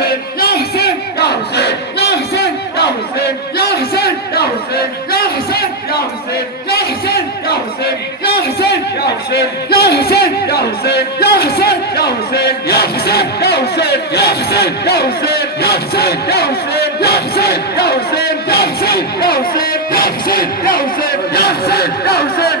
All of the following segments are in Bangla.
হুসেন ইয়া হোসেন ইয়া হুসেন ইয়া হোসেন ইয়া হুসেন ইয়া হোসেন ইয়া হুসেন ইয়া হোসেন ইয়া হুসেন ইয়া হোসেন ইয়া হুসেন ইয়া হোসেন ইয়া হুসেন ইয়া হোসেন ইয়া হুসেন ইয়া হোসেন ইয়া হুসেন ইয়া হোসেন ইয়া হুসেন ইয়া হোসেন ইয়া হুসেন ইয়া হোসেন ইয়া হুসেন ইয়া হোসেন ইয়া হুসেন ইয়া হোসেন ইয়া হুসেন ইয়া Hossain Go, Sam! Go, Sam! Go, Sam! Go, Sam!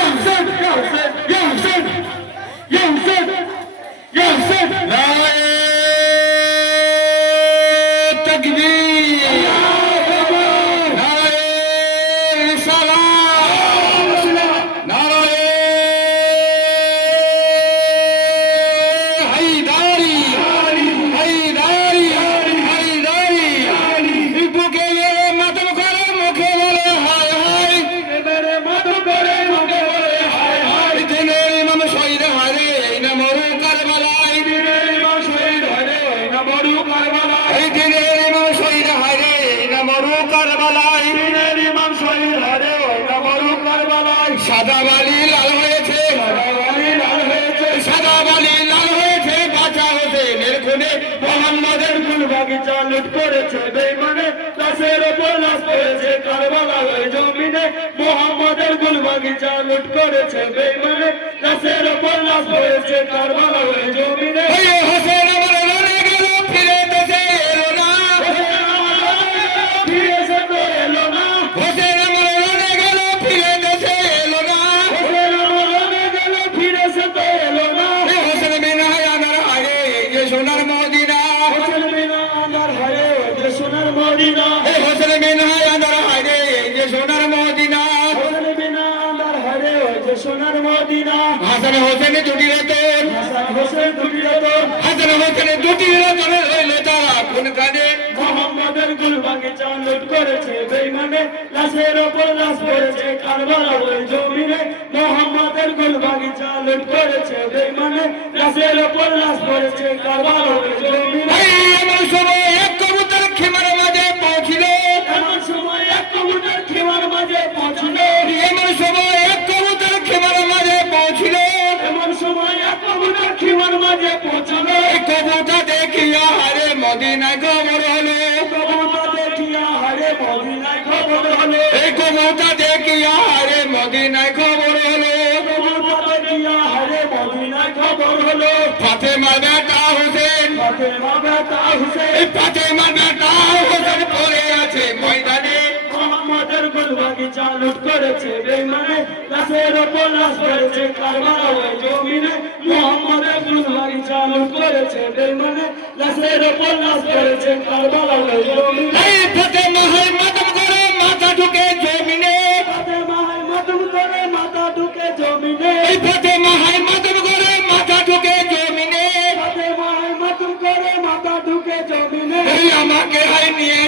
কারবালায়। দিনের ইমাম শহীদ হলে মরু কারবালায়। সাদা বালি লাল হয়েছে। সারাবাড়ি লাল হয়েছে। সাদা বালি লাল হয়েছে বাঁচা হোসেনের খুনে মোহাম্মদের ফুল বাগিচা লুট করেছে বেইমানে লাশের ওপর লাশ পড়েছে। কারবালার ওই জমিনে মোহাম্মদের ফুল বাগিচা লুট করেছে বেইমানে লাশের ওপর লাশ পড়েছে। কারবালার সোনার মদিনা। এই হোসেন বিনা আনার হারে যে সোনার মদিনা। হোসেন বিনা আন্দার যে সোনার মদিনা। হাসান হোসেন দুটি রতন। হাসান হোসেন দুটি রতন। হাসান হোসেন দুটি রতন রইল তারা কোন কানে। মোহাম্মদের গুল বাগিচা লুট করেছে বেইমানে লাশের ওপর লাশ পড়েছে কারবালা ওই জমিনে। মোহাম্মদের গুল বাগিচা লুট করেছে বেইমানে লাশের ওপর লাশ পড়েছে কারবালা ওই জমিনে। কবুতর দেখিয়া হারে মদিনায় খবর হলো। খবর হলো ফাতেমা বেটা হোসেন। ফাতেমা বেটা হুসেন ফাতেমা বেটা হোসেন পড়ে আছে ময়দানে। মোহাম্মদের গুলবাগিচা লুট করেছে বেইমানে। লাশের ওপর লাশ করেছে কারবালা ওই জমিনে। মোহাম্মদের গুলবাগিচা লুট করেছে বেইমানে। লাশের ওপর লাশ করেছে কারবালা ওই জমিনে। এই ফাতেমা আমাকে হারিয়ে